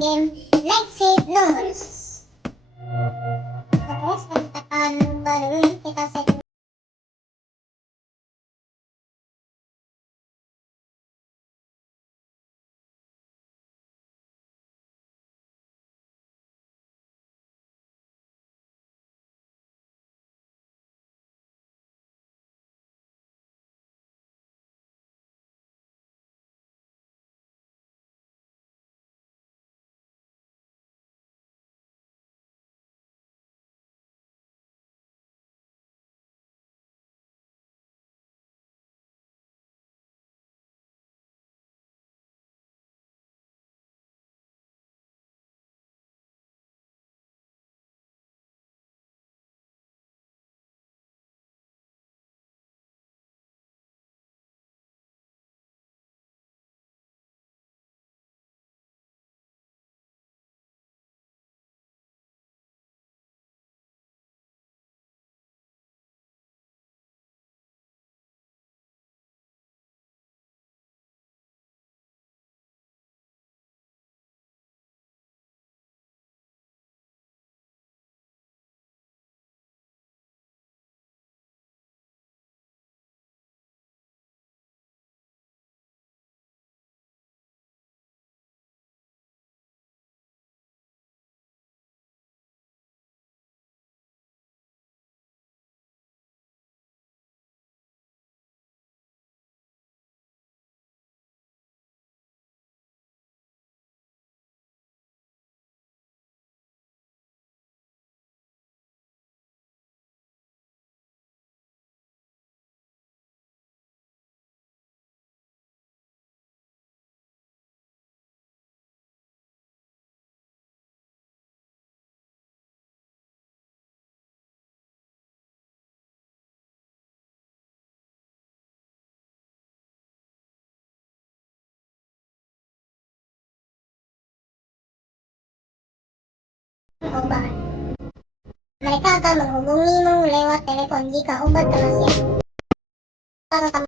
game Let's Save Notes. Terus tekan baru kita save. Obat. Mereka akan menghubungimu lewat telepon jika obat telah siap. Atau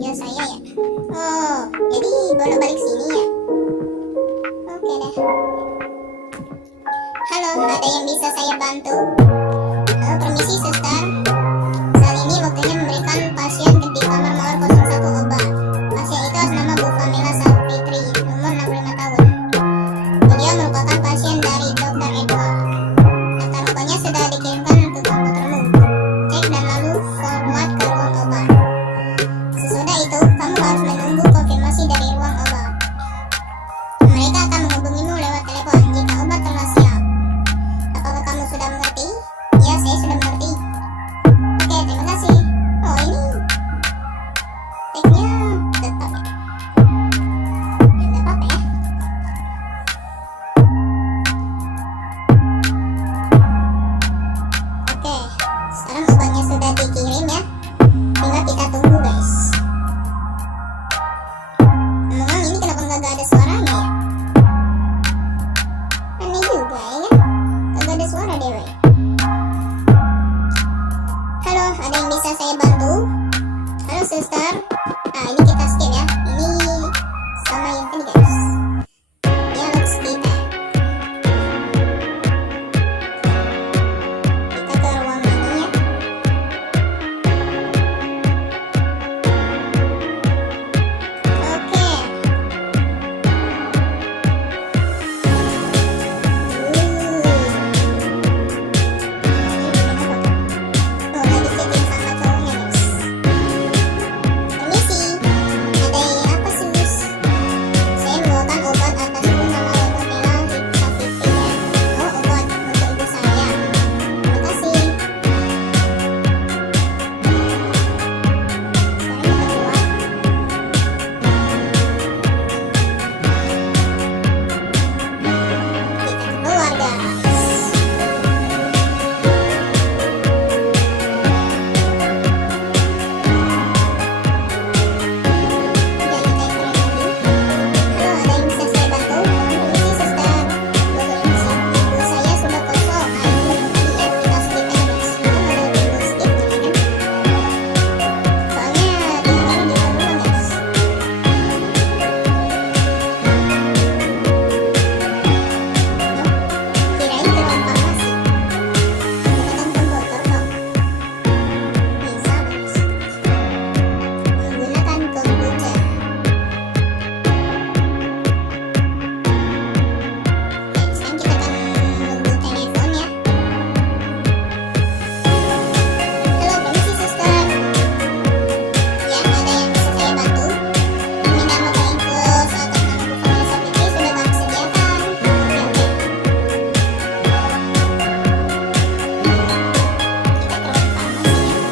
video saya ya. Oh, jadi bolak balik sini ya. Oke deh. Halo, ada yang bisa saya bantu? Permisi suster. Saat ini waktunya memberikan pasien di kamar mawar 01 obat. Pasien itu atas nama Bu Famila Salfitri, umur 65 tahun. Beliau merupakan pasien dari Dr. Edward. Daftar obatnya sudah dikirimkan ke komputermu. Cek dan lalu forward ke ruang obat. Sesudah itu, kamu harus menunggu konfirmasi dari ruang obat. Mereka akan menghubungimu lewat telepon jika obat telah siap. Apakah kamu sudah mengerti? Ya, saya sudah mengerti. Oke, terima kasih. Oh, ini tagnya tetap ya. Ya, nggak apa-apa ya. Oke, sekarang obatnya sudah dikirim ya. Tinggal kita tunggu guys. Ngomong ini kenapa nggak ada suaranya ya? Aneh juga ya. Nggak ada suara deh we. Halo, ada yang bisa saya bantu? Halo suster. Nah, ini kita skip ya. Ini sama yang tadi guys. Dialog kita. Kita ke ruang ini ya. Oke. Oh, lagi chatting sama cowoknya guys. Permisi, ada apa sus? Saya membawakan obat atas nama Bu Famila Salfitri ya. Oh, obat untuk ibu saya. Terima kasih. Sekarang kita keluar. Kita keluar guys. Halo, ada yang bisa saya bantu? Permisi suster. Ibu saya sudah kosong. Nah, ini tadi ya, kita skip aja guys. Kan ada tombol skipnya kan? Soalnya dia baru diulang guys. Kirain ke ruang farmasi. Menggunakan komputer kok. Bisa guys. Menggunakan komputer. Oke, sekarang kita akan menunggu telepon ya. Halo, permisi suster. Ya, ada yang bisa saya bantu? Permintaan mobile info atas nama Bu Famila Salfitri sudah kami sediakan. Oke, oke. Kita ke ruang farmasi ya.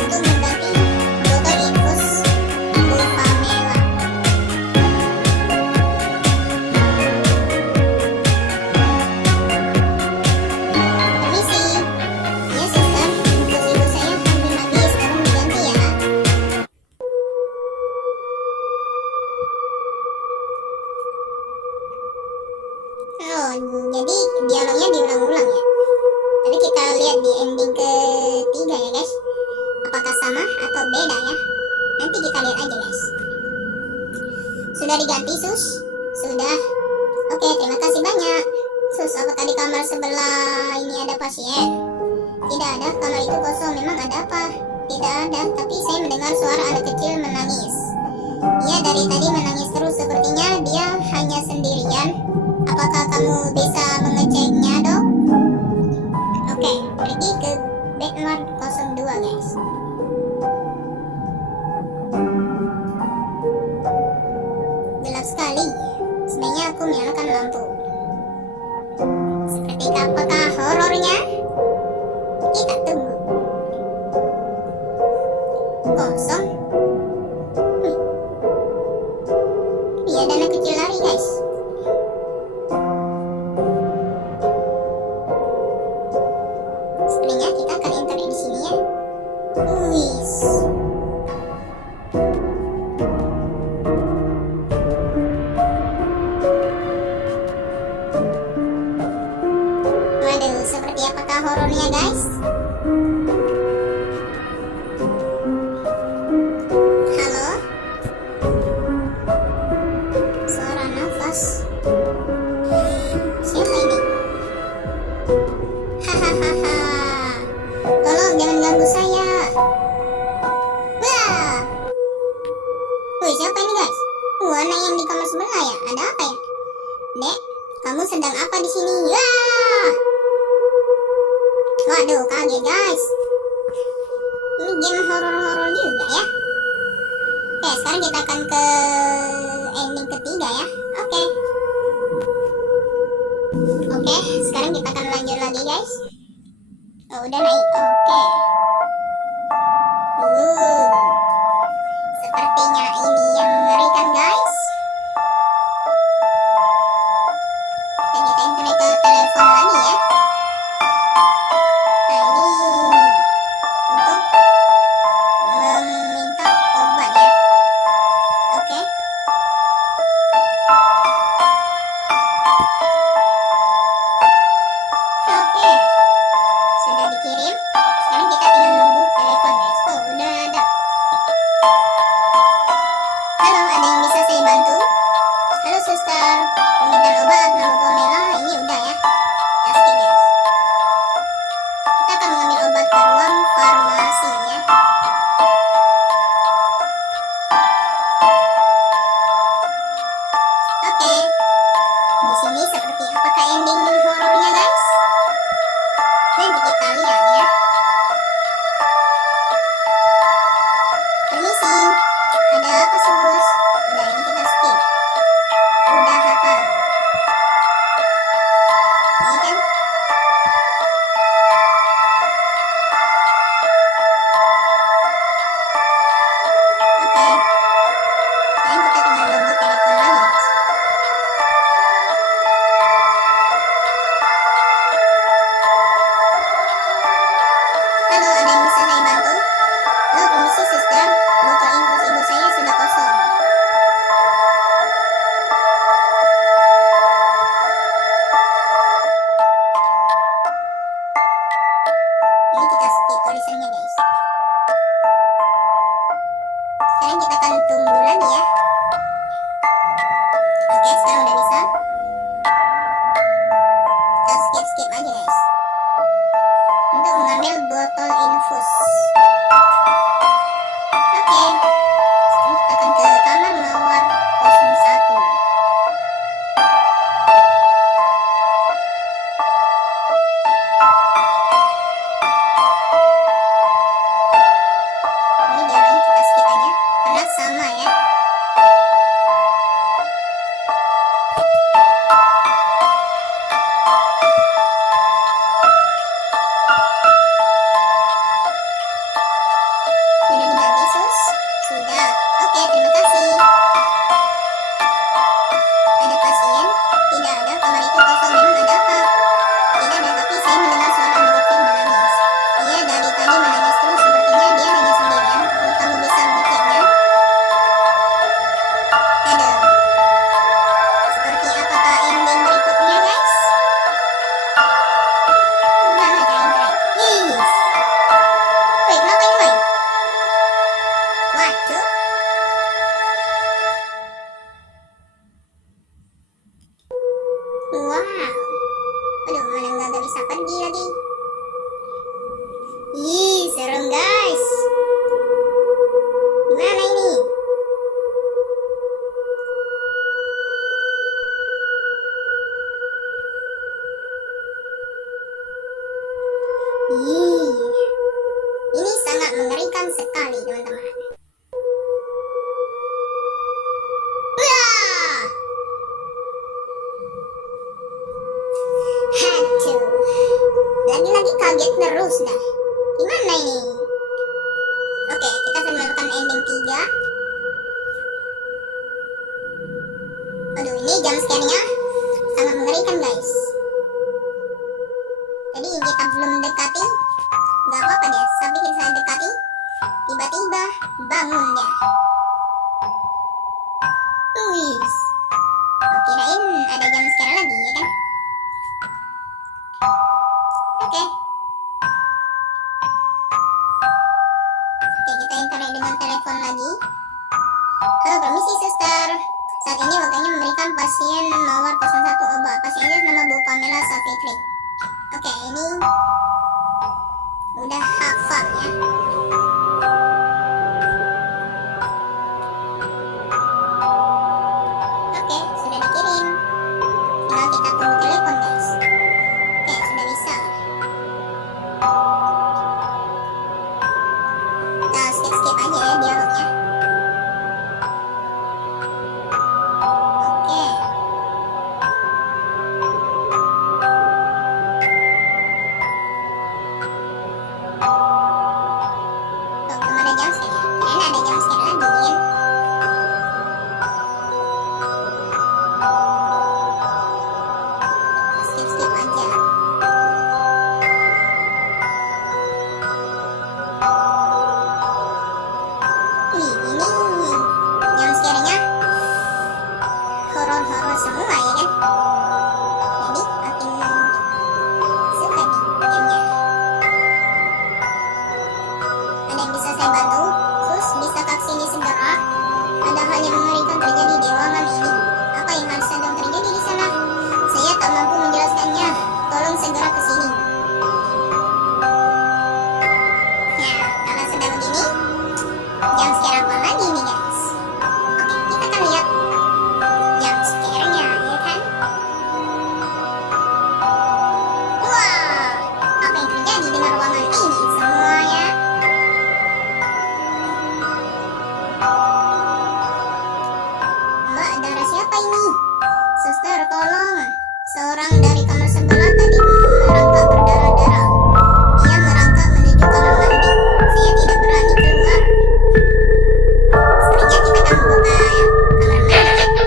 Untuk mengganti botol infus Bu Famila. Permisi. Ya suster, infus ibu saya hampir habis, tolong diganti ya. Oh, jadi dialognya diulang-ulang ya. Tapi kita lihat di ending ketiga ya guys. Apakah sama atau beda ya? Nanti kita lihat aja guys. Sudah diganti sus? Sudah. Oke, terima kasih banyak. Sus, apakah di kamar sebelah ini ada pasien? Tidak ada, kamar itu kosong. Memang ada apa? Tidak ada, tapi saya mendengar suara anak kecil menangis. Dia dari tadi menangis terus, sepertinya dia hanya sendirian. Apakah kamu bisa mengeceknya, Dok? Oke, pergi ke bed nomor 02 guys. Gelap sekali. Sebaiknya aku menyalakan lampu. Seperti apakah horornya? Kita tunggu. Kosong. Iya, ada anak kecil lari guys. Sepertinya kita akan enter di sini ya. Wis. Waduh, seperti apakah horornya guys? sedang apa di sini? Wah! Waduh, kaget guys. Ini game horor-horor juga ya. Oke, sekarang kita akan ke ending ketiga ya. Oke. Oke, sekarang kita akan lanjut lagi guys. Oh, udah naik. Oke. Sepertinya ini yang mengerikan guys. Dan kita internet ke telepon lagi ya. Nah, ini untuk meminta obat ya. Oke. Oke. Sudah dikirim. Sekarang kita tinggal nunggu telepon guys. Oh, udah ada. Halo, ada yang bisa saya bantu? Halo suster, permintaan obat nama Pamela ini udah ya. Kita skip guys. Kita akan mengambil obat ke ruang farmasi ya. Oke. Di sini seperti apakah ending horornya guys? Nanti kita lihat ya. Permisi, ada apa sus? Udah, ini kita skip. Udah apa? Ini kan? Oke. Sekarang kita tinggal nunggu telepon lagi guys. Halo, ada yang bisa saya bantu? Halo, permisi suster, botol infus ibu saya sudah kosong. Ini kita skip tulisannya guys. Sekarang kita akan tunggu lagi ya. Oke, sekarang udah bisa. Kita skip aja guys. Untuk mengambil botol infus. Oke. Sekarang kita akan ke kamar mawar 01. Ini dialognya kita skip aja karena sama ya. Sudah diganti sus? Sudah. Oke, terima kasih. Ada pasien? Tidak ada, kamar itu kosong. Memang ada apa? Tidak ada, tapi saya mendengar suara anak kecil menangis. Iya, dari tadi menangis terus. Sepertinya dia hanya sendirian. Kalau kamu bisa membuktikannya. Ada. Seperti apakah ending berikutnya guys? Mana keren-keren? Yes. Wait, kenapa ini main? Waduh. Wow. Aduh, mana nggak bisa pergi lagi. Ih, serem guys. Gimana ini? Ih, ini sangat mengerikan sekali teman-teman. Wah! Hancur. Lagi-lagi kaget terus dah. Gimana ini? Oke, kita akan melakukan ending 3. Aduh, ini jump scare-nya sangat mengerikan guys. Jadi kita belum dekati, nggak apa-apa deh. Sampai kita dekati, tiba-tiba bangun dia. Wis. Oh, kirain ada jump scare lagi ya kan? Oke. Oke, kita internet dengan telepon lagi. Halo, permisi suster. Saat ini waktunya memberikan pasien mawar 01 obat. Pasiennya nama Bu Pamela Safitri. Oke, ini udah hafal ya. Oke, sudah dikirim. Tinggal kita tunggu saya bantu? Sus, bisakah sini segera? Ada hal yang mengerikan terjadi di ruangan ini. Apa yang harus sedang terjadi di sana? Saya tak mampu menjelaskannya. Tolong segera ke sini. Ya, kalau sudah begini, jam scare apa lagi nih guys? Oke, kita akan lihat jam scare-nya, ya kan? Wah, apa yang terjadi dengan ruangan ini semuanya? Mbak, darah siapa ini? Suster, tolong. Seorang dari kamar sebelah tadi merangkak berdarah-darah. Dia merangkak menuju kamar mandi. Saya tidak berani keluar. Sepertinya kita akan membuka kamar mandi.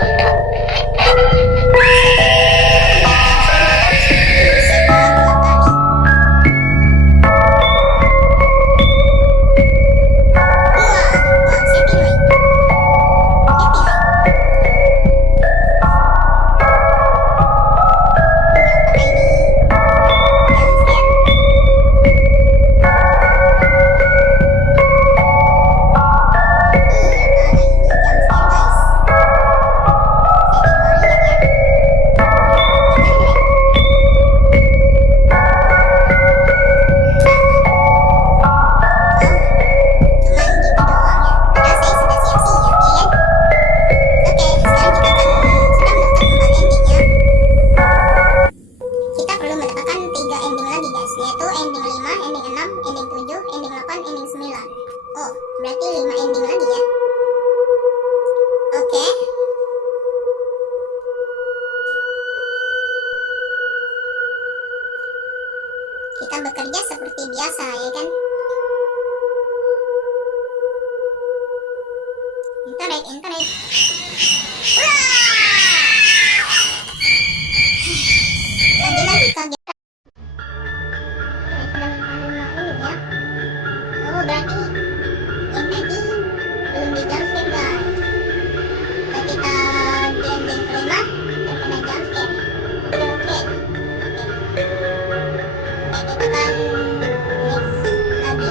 Berarti 5 ending lagi ya. Oke. Kita bekerja seperti biasa ya kan. Internet. Lagi kaget. Oh, berarti yang tadi belum di jumpscare guys. Ketika di ending kelima terkena jumpscare. Oke. Kita akan next lagi.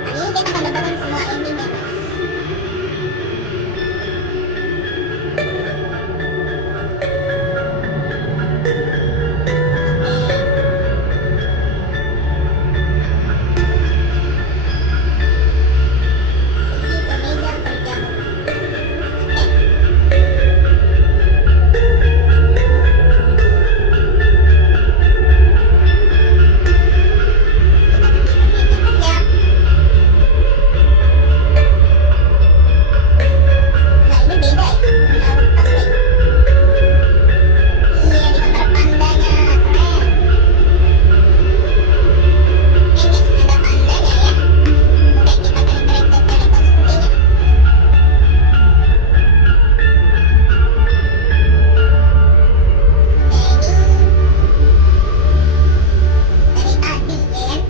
Kali ini kita akan dapatkan semua endingnya guys. Pergi ke meja perjamuan. Kita pergi ke meja kerja. Nah, ini beda ya. Menaruh HP. Iya, di kamar pandanya. Keren. Ini ada pandanya ya. Oke, kita klik ke telepon sepertinya. Ini dari tadi ya kan.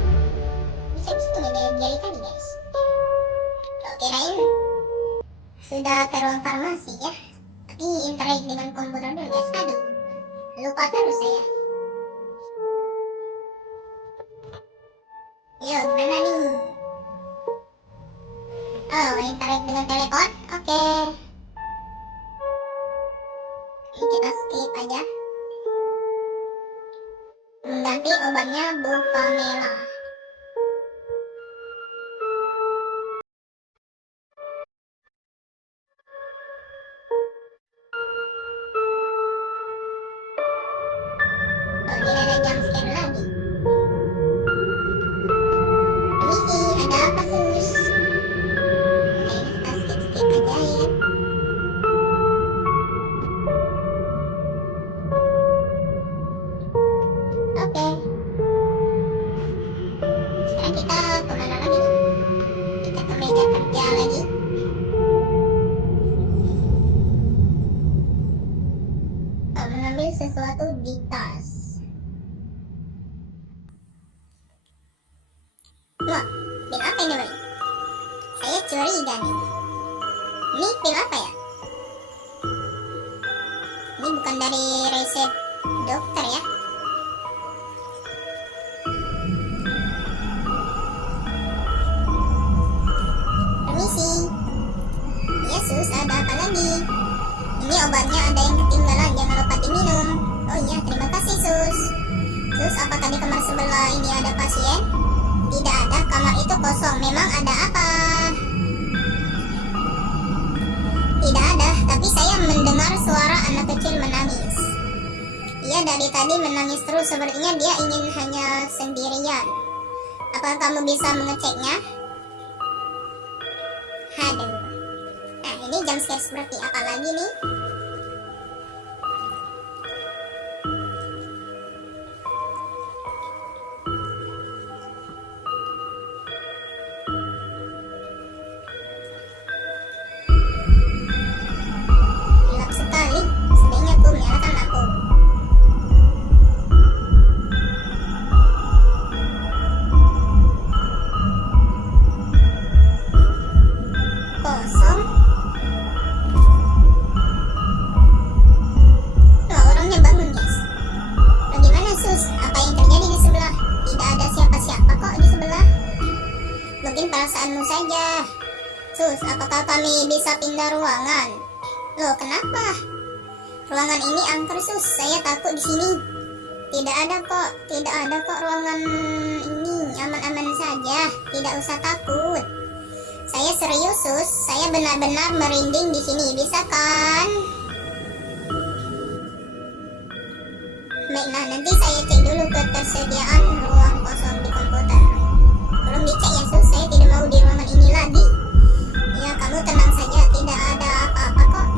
Bisa gitu ngejari tadi guys. Kirain sudah ke ruang farmasi ya. Tapi interact dengan komputer dulu guys. Aduh, lupa terus saya. Yo, gimana nih? Oh, interact dengan telepon? Oke. Ini kita skip aja. Mengganti obatnya Bu Pamela. Oh, ini ada jumpscare lagi. Permisi, ada apa sus? Oke, kita skip aja ya. Oke. Sekarang kita kemana lagi nih? Kita ke meja kerja lagi. Mengambil sesuatu di tas. Wah, pil apa ini Boy? Saya curiga nih. Ini pil apa ya? Ini bukan dari resep dokter ya. Memang ada apa? Tidak ada, tapi saya mendengar suara anak kecil menangis. Ia dari tadi menangis terus, sepertinya dia ingin hanya sendirian. Apakah kamu bisa mengeceknya? Aduh. Nah, ini jumpscare seperti apa lagi nih? Gelap sekali. Sebaiknya aku menyalakan lampu. Kosong. Nah, orangnya bangun, guys. Bagaimana, Sus? Apa yang terjadi di sebelah? Tidak ada siapa-siapa kok di sebelah. Mungkin perasaanmu saja. Sus, apakah kami bisa pindah ruangan? Loh, kenapa? Ruangan ini angker, Sus. Saya takut di sini. Tidak ada kok ruangan ini. Aman-aman saja. Tidak usah takut. Saya serius, Sus. Saya benar-benar merinding di sini. Bisa kan? Baiklah, nanti saya cek dulu ketersediaan ruang kosong di komputer. Belum dicek ya, Sus. Saya tidak mau di ruangan ini lagi. Ya, kamu tenang saja. Tidak ada apa-apa kok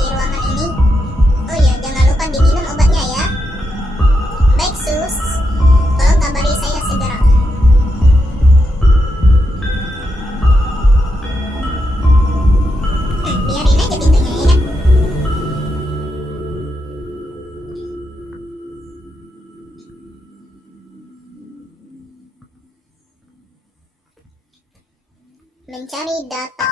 di ruangan ini. Oh ya, jangan lupa diminum obatnya ya. Baik, Sus. Tolong kabari saya segera. Biarin aja pintunya ya. Mencari data.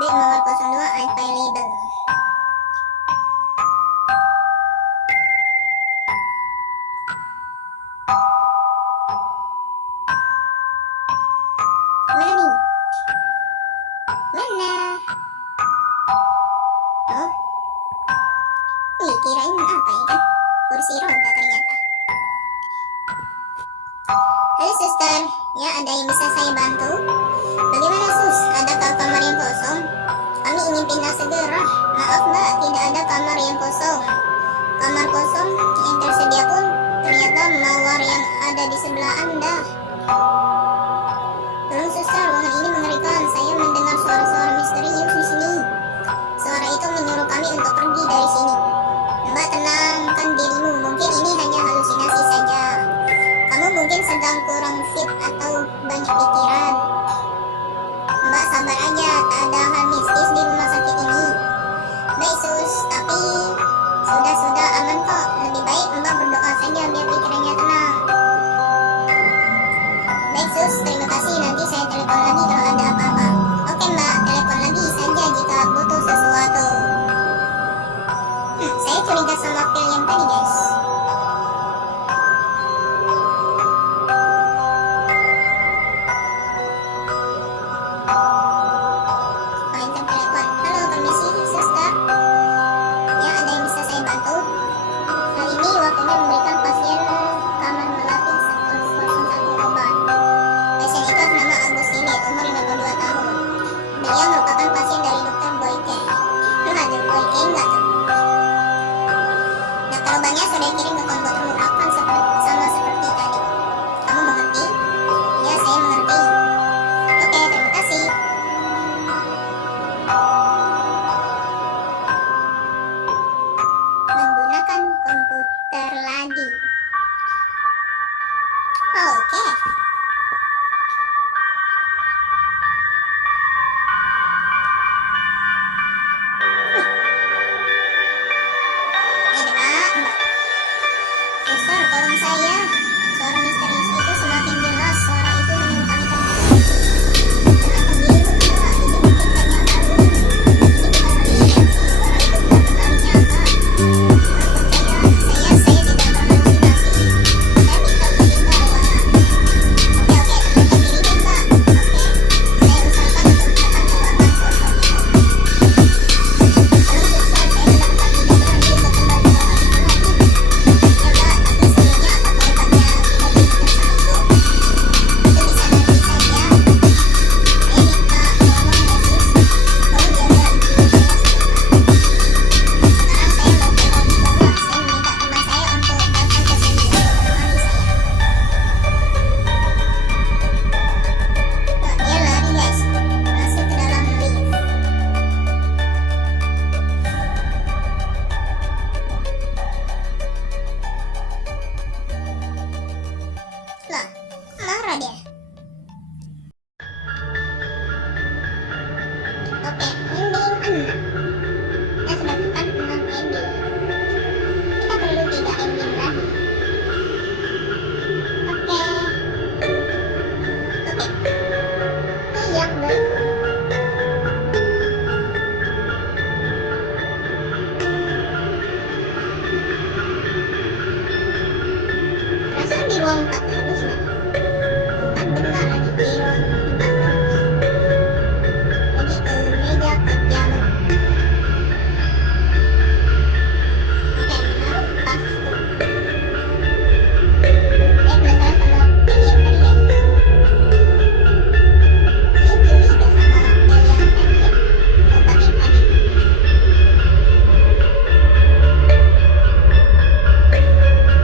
B nomor 02 available. Mana nih? Mana? Oh, wih, kirain apa ya kan? Kursi roda ternyata. Halo, suster. Ya, ada yang bisa saya bantu? Bagaimana, Sus? Adakah kamar yang kosong? Kami ingin pindah segera. Maaf, Mbak, tidak ada kamar yang kosong. Kamar kosong yang tersedia pun ternyata mawar yang ada di sebelah Anda. Tolong, suster, ruangan ini mengerikan. Saya mendengar suara-suara misterius di sini. Suara itu menyuruh kami untuk pergi dari sini. Mbak, tenangkan dirimu. Mungkin ini hanya halusinasi saja. Kamu mungkin sedang kurang fit atau banyak pikiran. Mbak, sabar aja. Tak ada hal mistis di rumah sakit ini. Baik, Sus. Tapi sudah aman kok. Lebih baik Mbak berdoa saja biar pikirannya tenang. Baik, Sus. Terima kasih. Nanti saya telepon lagi kalau ada apa-apa. Oke, Mbak. Telepon lagi saja jika butuh sesuatu. Saya curiga sama pil yang tadi, guys. Jawabannya sudah kirim ke komputermu akan sama seperti tadi. Kamu mengerti? Ya, saya mengerti. Oke, terima kasih. Menggunakan komputer lagi. Oke. Tolong saya. Suara misterius itu semakin jelas. Suara itu menyuruh kami pergi. Kenapa dirimu, Mbak? Itu mungkin kenyataan. Ini bukan halusinasi. Suara itu benar-benar nyata. Percaya, saya tidak berhalusinasi. Saya minta pindah ruangan. Oke, tenangkan dirimu, Mbak. Oke, saya usahakan untuk menekan ruangan kosong itu. Halo, suster, saya benar-benar tidak berhasil untuk kembali ke ruangan itu lagi. Ya, Mbak, tapi sebelumnya apakah ruang 4 harusnya. 4 benar lagi di ruang 400. Pergi ke meja kerja lo. Oke, menaruh tas tuh. Saya penasaran sama cewek yang tadi guys. Saya curiga sama cewek yang tadi ya. Obat yang tadi.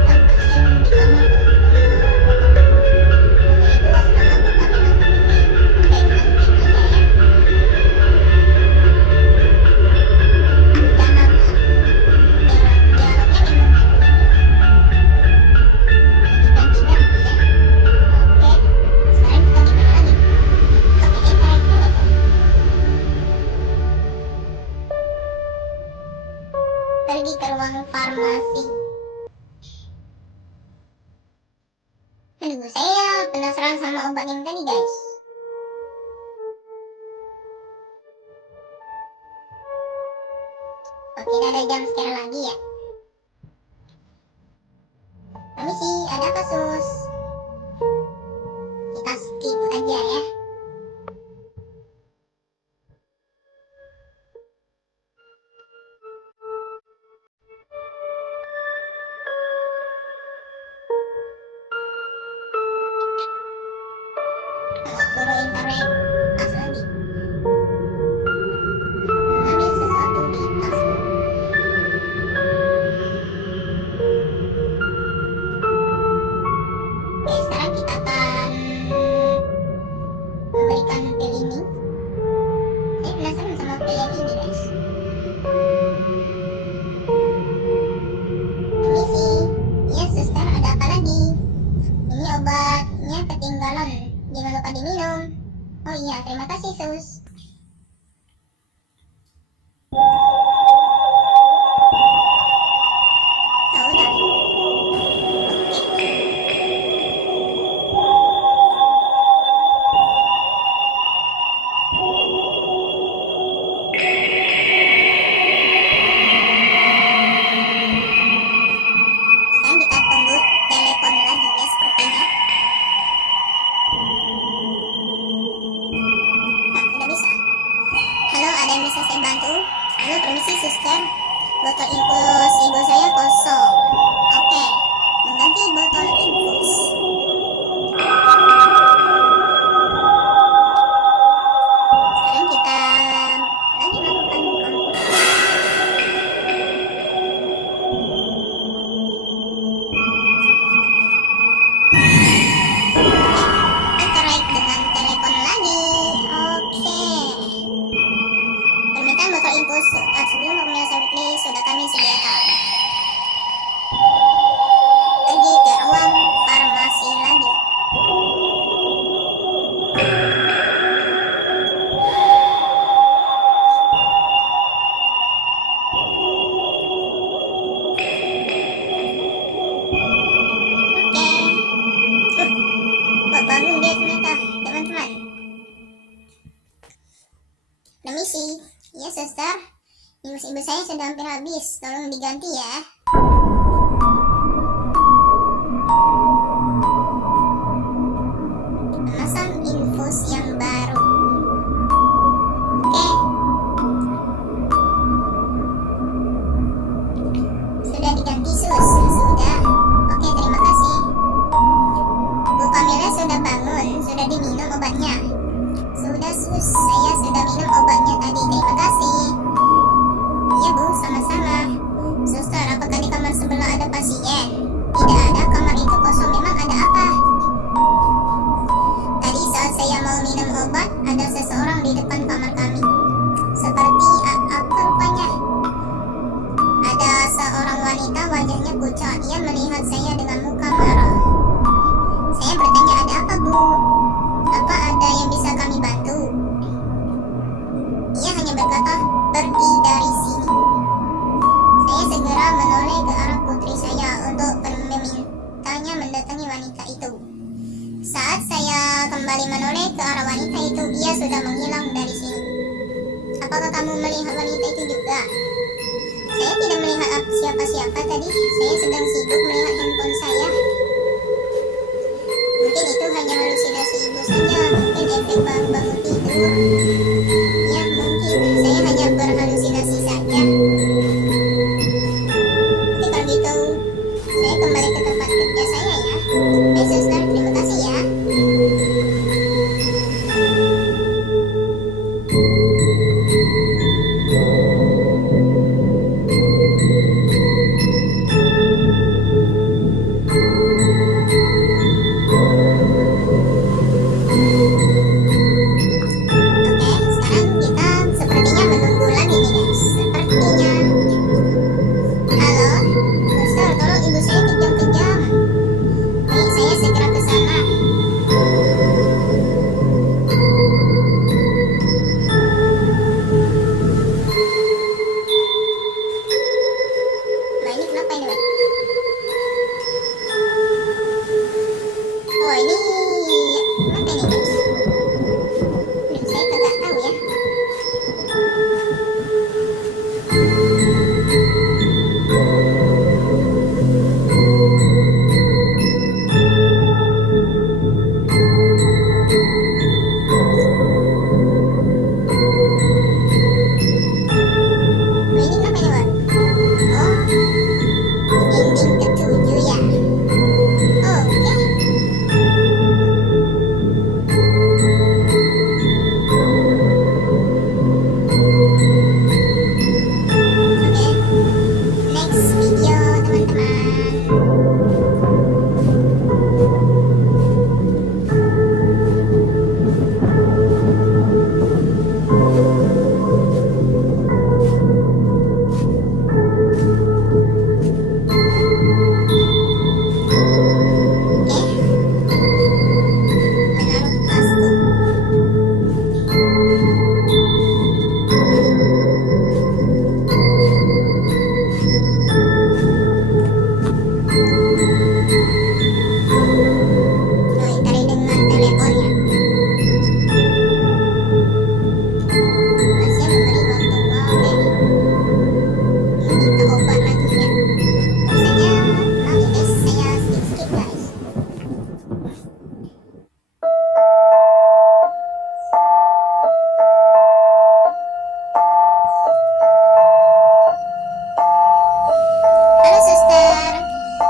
Kan pasien di kamar kosong sama botol infus. Oke, itu atas nama Bu Pamela Savitri. Oke, masukin aja ya. Udah aman. Dialognya memang bagus guys. Menyedihkan tidak ya. Oke, sekarang kita gimana lagi? Oke, interact telepon. Pergi ke ruang farmasi. Aduh, saya penasaran sama obat yang tadi guys. Kok tidak ada jam scare lagi ya? Permisi, ada kasus. Kita skip aja ya. Suruh interact tas lagi. Mengambil sesuatu di tasku. Oke, sekarang kita akan memberikan pil ini. Saya penasaran sama pil yang ini guys. Permisi, iya suster, ada apa lagi? Ini obatnya ketinggalan, jangan lupa diminum. Oh iya, terima kasih sus. Oh udah. Oke. Sekarang kita tunggu telepon lagi ya sepertinya. Nah, udah bisa. Halo, ada yang bisa saya bantu? Halo, permisi suster. Botol infus ibu saya kosong. Oke, mengganti botol infus. Sekarang kita lagi melakukan konfus. Interact dengan telepon lagi. Oke. Permintaan botol infus sebelum Pamela Savitri sudah kami sediakan. Pergi ke ruang farmasi lagi. Oke. Kok bangun dia ternyata, teman-teman. Permisi, ya suster. Infus ibu saya sudah hampir habis, tolong diganti ya. Memasang infus yang baru. Oke. Sudah diganti sus, sudah. Oke, terima kasih. Bu Pamela sudah bangun, sudah diminum obatnya. Sudah sus, saya sudah minum obatnya tadi, terima kasih. Iya bu, sama-sama. Suster, apakah di kamar sebelah ada pasien? Tidak ada, kamar itu kosong. Memang ada apa? Tadi saat saya mau minum obat, ada seseorang di depan kamar kami. Seperti apa rupanya? Ada seorang wanita, wajahnya pucat. Ia melihat saya dengan muka marah. Saya bertanya, ada apa bu? Apa ada yang bisa kami bantu? Ia hanya berkata, pergi dari sini. Saya segera menoleh ke arah putri saya untuk memintanya mendatangi wanita itu. Saat saya kembali menoleh ke arah wanita itu, ia sudah menghilang dari sini. Apakah kamu melihat wanita itu juga? Saya tidak melihat siapa-siapa tadi. Saya sedang sibuk melihat handphone saya. kerja saya ya. Baik suster, terima kasih ya. Oke, sekarang kita sepertinya menunggu lagi nih guys. Sepertinya. Halo, suster, tolong ibu saya kejang-kejang. Baik, saya segera ke sana. Nah, ini kenapa ini, Pak? Oh, ini kenapa ini, guys? Aduh, saya kagak tahu ya. Nah, ini kenapa ini, Pak? Oh, ending ketujuh ya. Oke. Oke, next video teman-teman. Oke, menaruh tasku. Oh, cari dengan teleponnya. Masih memberi waktu. Oke, minta obat lagi ya. Biasanya mau guys, saya skip guys. Halo suster,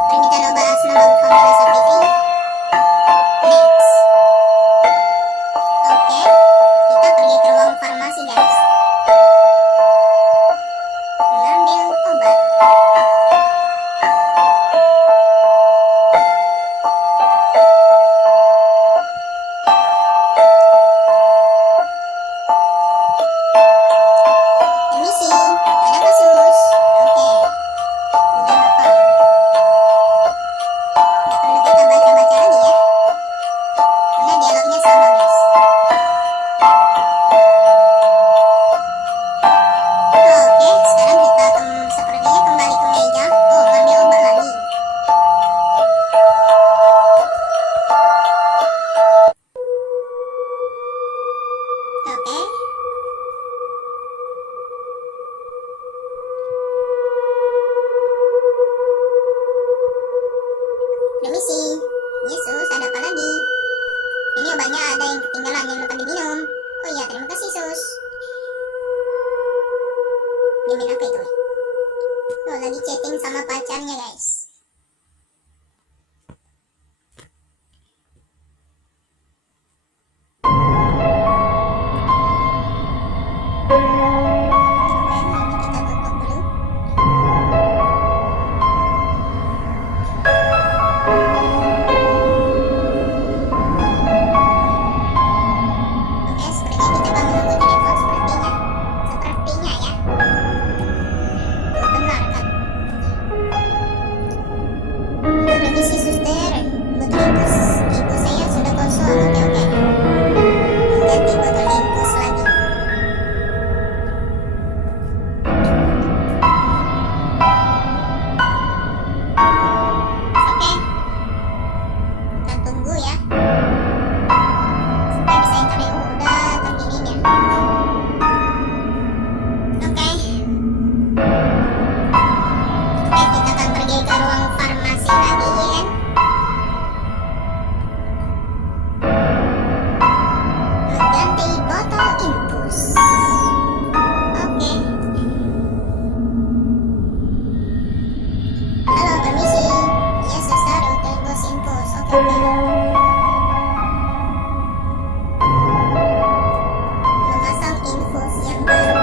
permintaan obat asma bukan rasa Fitri. Next. Oke, kita pergi ke ruang farmasi guys. Mengambil obat. Permisi, ada apa sus? Oke, udah hafal. Nggak perlu kita baca-baca lagi ya, karena dialognya sama guys. Oke, sekarang kita sepertinya kembali ke meja. Oh, ngambil obat lagi. Oke. Permisi, Yesus, ada apa lagi? Ini obatnya ada yang ketinggalan, yang lupa diminum. Oh iya, terima kasih sus. Dimin apa itu? Oh, lagi chatting sama pacarnya guys. Oke, ini kita tutup dulu. Oke, sepertinya kita akan menunggu telepon sepertinya. Sepertinya ya. Oh, benar kan? juga memasang infus yang baru.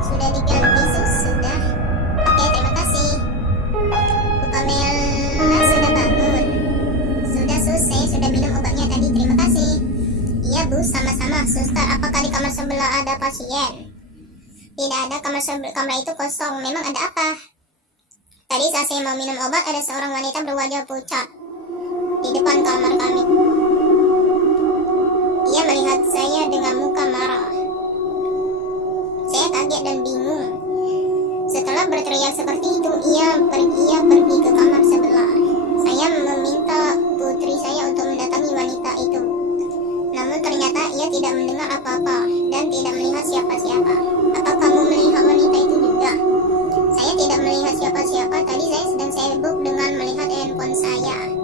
Sudah diganti sus? Sudah. Oke, terima kasih. Bu Pamela sudah bangun. Sudah sus, saya sudah minum obatnya tadi, terima kasih. Iya bu, sama-sama. Suster, apakah di kamar sebelah ada pasien? Tidak ada, kamar itu kosong. Memang ada apa? Tadi saat saya mau minum obat, ada seorang wanita berwajah pucat di depan kamar kami. Ia melihat saya dengan muka marah. Saya kaget dan bingung. Setelah berteriak seperti itu, ia pergi ke kamar sebelah. Saya meminta putri saya untuk mendatangi wanita itu. Namun ternyata ia tidak mendengar apa-apa dan tidak melihat siapa-siapa. Apa kamu melihat wanita itu juga? Saya tidak melihat siapa-siapa. Tadi saya sedang sibuk dengan melihat handphone saya.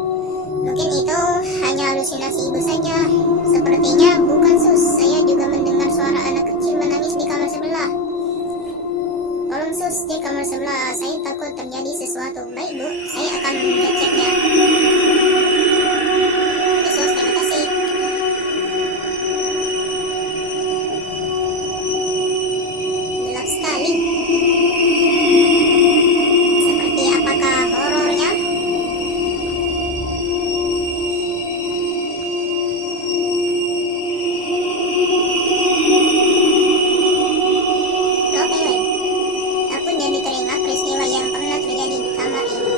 Mungkin itu hanya halusinasi ibu saja. Sepertinya bukan sus. Saya juga mendengar suara anak kecil menangis di kamar sebelah. Tolong sus, di kamar sebelah saya takut terjadi sesuatu. Baik bu, saya akan mengeceknya. Oke sus, terima kasih. Gelap sekali. Seperti apakah horornya? Oke, aku jadi teringat peristiwa yang pernah terjadi di kamar ini.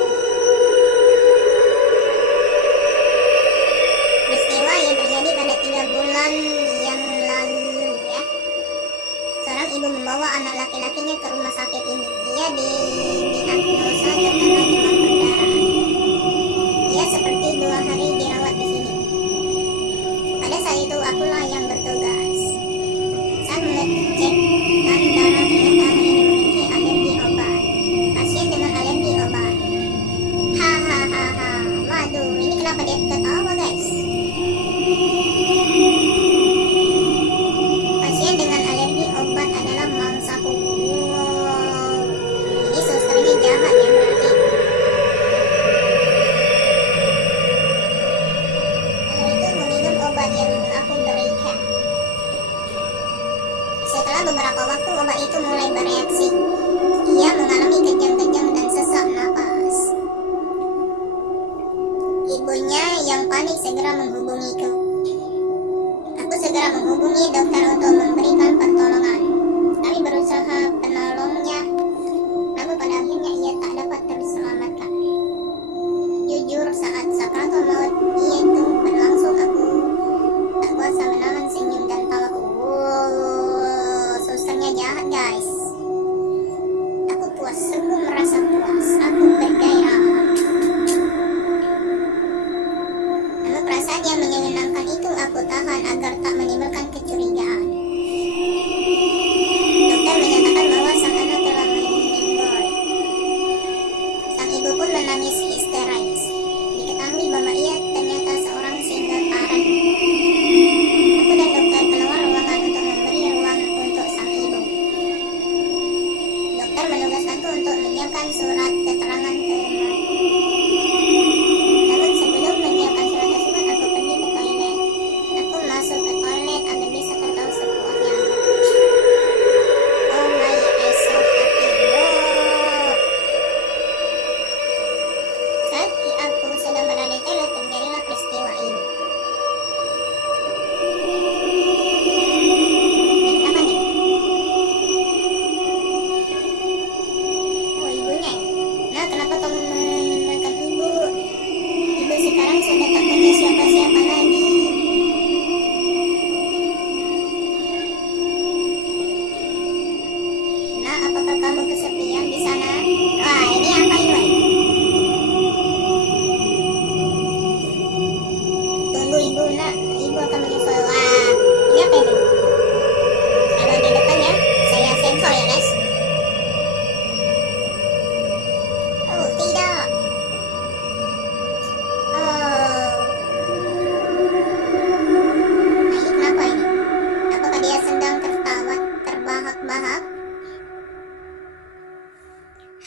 Peristiwa yang terjadi pada 3 bulan yang lalu ya. Seorang ibu membawa anak laki-lakinya ke rumah sakit ini. Ia didiagnosa terkena demam berdarah. Ia seperti 2 hari dirawat di sini. Pada saat itu akulah yang bertugas. Saat mengecek darah ternyata anak ini memiliki alergi obat. Pasien dengan alergi obat. Hahaha. Waduh, ini kenapa dia ketawa guys? Pasien dengan alergi obat adalah mangsaku. Wow. Ini susternya jahat ya berarti. Lalu itu meminum obat yang aku berikan. Setelah beberapa waktu obat itu mulai bereaksi. Ia mengalami kejang-kejang dan sesak napas. Ibunya yang panik segera menghubungiku. Aku segera menghubungi dokter untuk memberikan pertolongan. Kami berusaha menolongnya, namun pada akhirnya ia tak dapat terselamatkan. Jujur saat sakratul maut itu berlangsung, aku tak kuasa menahan senyum dan tawaku. Wow, susternya jahat guys. Aku puas, sungguh merasa puas. Aku bergairah. Namun perasaan yang menyenangkan itu aku tahan agar tak menimbulkan kecurigaan. Dokter menyatakan bahwa sang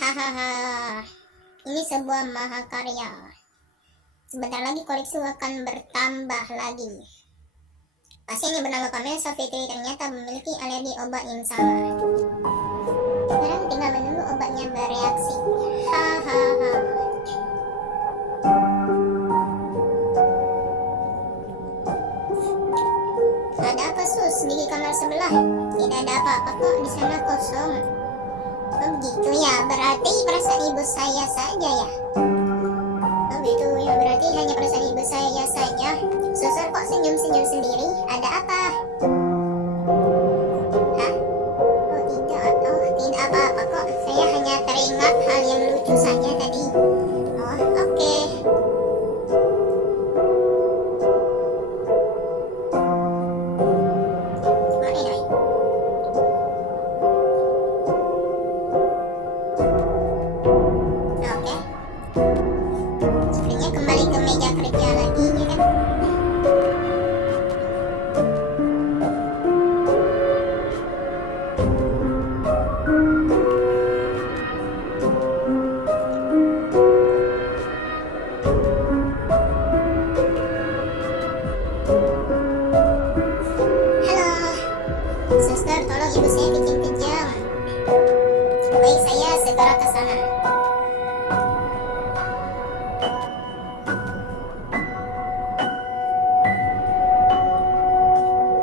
Hahaha, ini sebuah mahakarya. Sebentar lagi koleksi akan bertambah lagi. Pasien yang bernama Pamela Savitri ternyata memiliki alergi obat yang sama. Sekarang tinggal menunggu obatnya bereaksi. Hahaha. Ada apa sus di kamar sebelah? Tidak ada apa-apa kok, di sana kosong. Oh begitu ya, berarti perasaan ibu saya saja ya. Oh gitu ya, berarti hanya perasaan ibu saya saja. Susur kok senyum-senyum sendiri, ada apa? Hah? Oh tidak apa-apa kok, saya hanya teringat hal yang lucu saja tadi. Oh oke. Sepertinya kembali ke meja kerja lagi ya kan. Halo, suster, tolong ibu saya kejang-kejang. Baik, saya segera ke sana.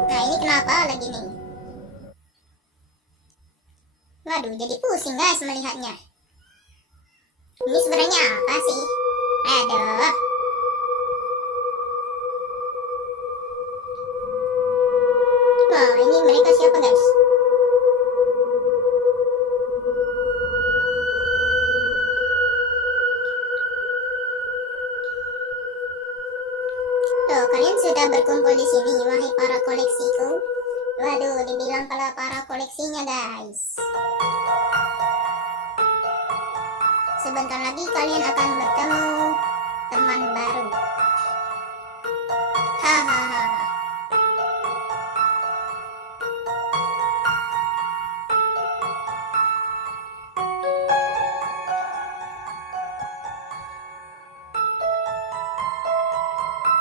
Nah, ini kenapa lagi nih? Waduh, jadi pusing guys melihatnya. Ini sebenarnya apa sih? Aduh. Wow, ini mereka siapa guys? Tuh, kalian sudah berkumpul di sini, wahai para koleksiku. Waduh, dibilang para koleksinya guys. Sebentar lagi kalian akan bertemu teman baru. Hahaha.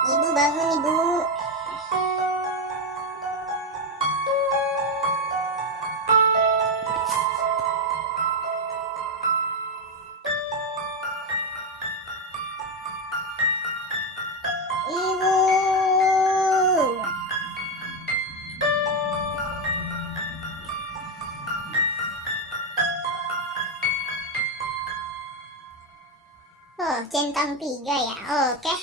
Ibu bangun ibu. Ibu. Oh, centang 3 ya. Oke.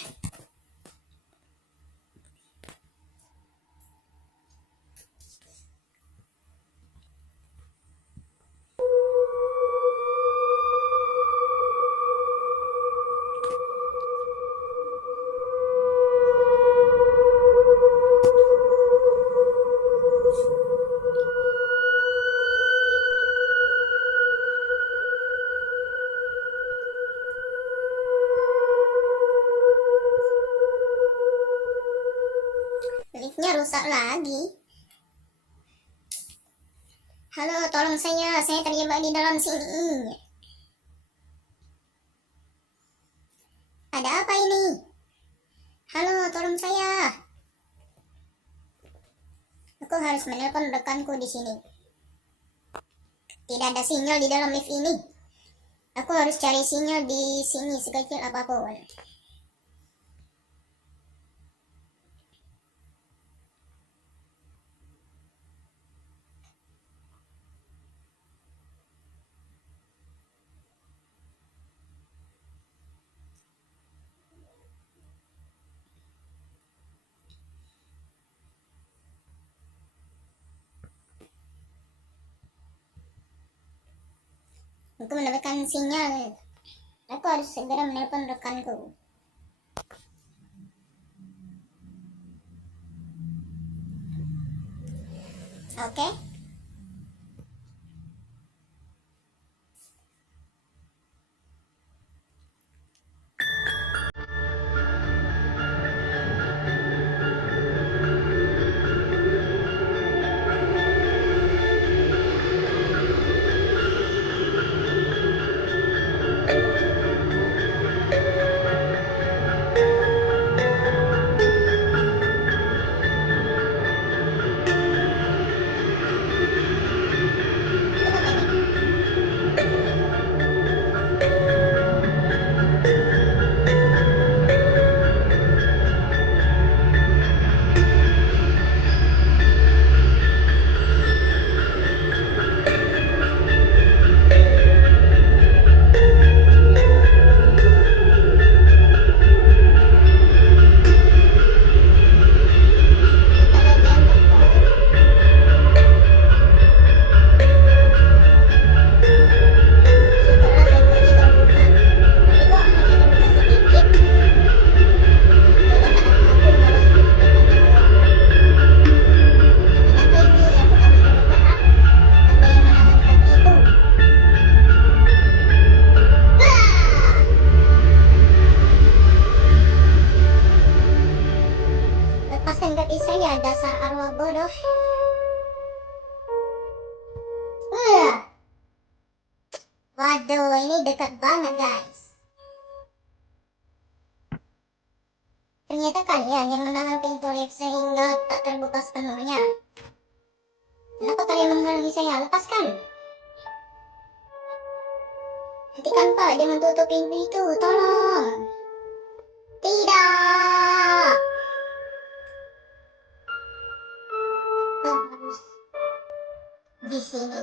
Liftnya rusak lagi. Halo, tolong saya terjebak di dalam sini. Ada apa ini? Halo, tolong saya. Aku harus menelpon rekanku di sini. Tidak ada sinyal di dalam lift ini. Aku harus cari sinyal di sini sekecil apapun. Aku mendapatkan sinyal. Aku harus segera menelpon rekanku. Oke. Waduh, ini dekat banget guys. Ternyata kalian yang menahan pintu lift sehingga tak terbuka sepenuhnya. Kenapa kalian menghalangi saya? Lepaskan. Hentikan Pak, jangan tutup pintu itu, tolong. Tidak. Harus di sini.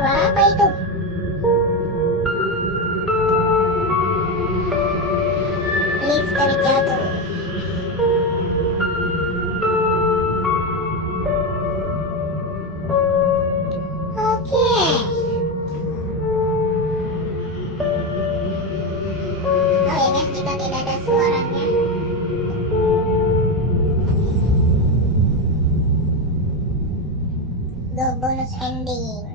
Suara apa itu? Lift terjatuh. Oke. Oh ingat jika tidak ada suaranya. Go bonus ending.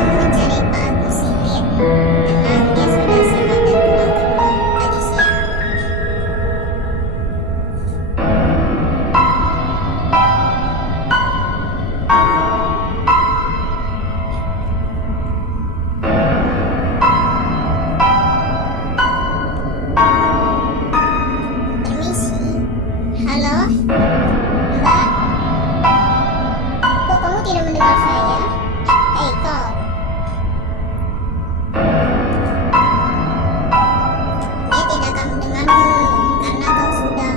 Mencari Pak Agus Silir. Tenang, dia sudah sehat dan pulang ke rumah tadi siang. Permisi. Halo? Mbak? Kok kamu tidak mendengar saya? Hei kau. Dia tidak akan mendengarmu karena kau sudah.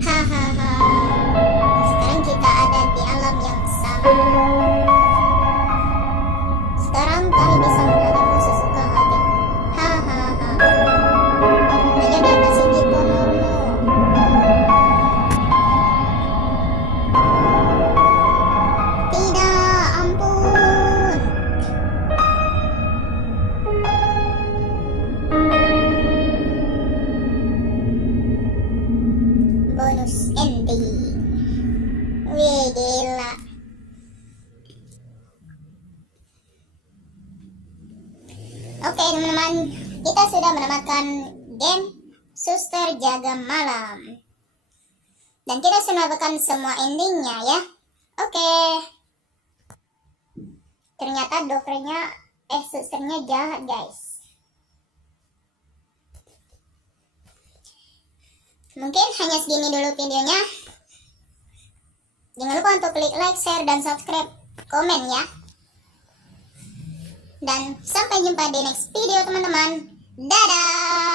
Hahaha. Sekarang kita ada di alam yang sama. Sekarang kami bisa menghadapimu sesuka hati. Hahaha. Hanya di atas ini honormu. Tidak, ampun. Bonus ending. Wih, gila. Oke teman-teman, kita sudah menamatkan game Suster Jaga Malam. Dan kita sudah menamatkan semua endingnya ya. Oke. Ternyata dokternya, susternya jahat guys. Mungkin hanya segini dulu videonya. Jangan lupa untuk klik like, share, dan subscribe, komen ya. Dan sampai jumpa di next video teman-teman. Dadah.